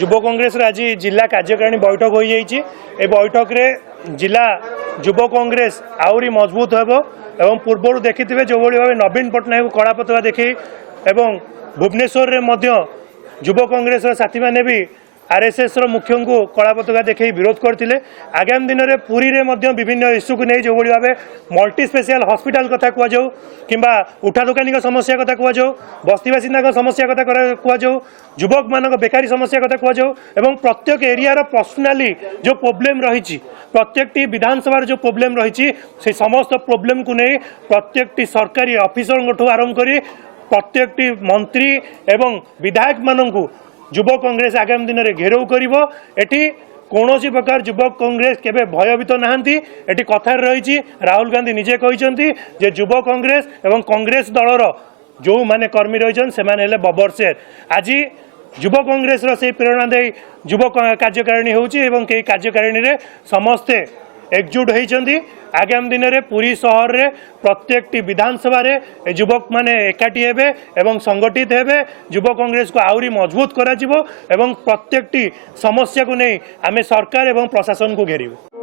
युव कांग्रेस आज जिला कार्यकारिणी बैठक हो जाइए। बैठक रे जिला युव कांग्रेस आहरी मजबूत एवं पूर्व देखिथे जो भाव नवीन पट्टनायक कड़ा पतवा देखे एवं भुवनेश्वर में युव कांग्रेस साथी मैंने भी आरएसएस मुख्य को कड़ा पताका देखा विरोध करते। आगामी दिन में पुरी में विभिन्न इश्यू को नहीं जो भाव मल्टी स्पेशल हॉस्पिटल कथा कहु कि उठा दुकानी समस्या कथा कहु बस्ती बासिंदा समस्या कथा कहु युवक मान बेकारी समस्या कथा कहु एवं प्रत्येक एरिया पर्सनाली जो प्रोब्लेम रही प्रत्येक विधानसभा जो प्रोब्लेम रही से समस्त प्रोब्लेम को नहीं प्रत्येक सरकारी ऑफिसर आरंभ कर प्रत्येक मंत्री एवं विधायक मानू युव कांग्रेस आगामी दिन में घेराव करी कौन प्रकार युव कांग्रेस केबे भयभीत नहांती एटी कथार रही। राहुल गांधी निजे कहते जे युव कांग्रेस एवं कांग्रेस दलर जो माने कर्मी रही से बबर शेर आज युव कांग्रेस से प्रेरणा दे युव कार्यकारिणी होची कई कार्यकारिणी रे समस्ते एकजुट होती। आगामी दिन में पुरी सहर रे प्रत्येक विधानसभा रे युवक माने एकाठी हेबे एवं संगठित हेबे युव कांग्रेस को आहरी मजबूत करा जिवो एवं प्रत्येक समस्या को नहीं आमे सरकार एवं प्रशासन को घेरिबो।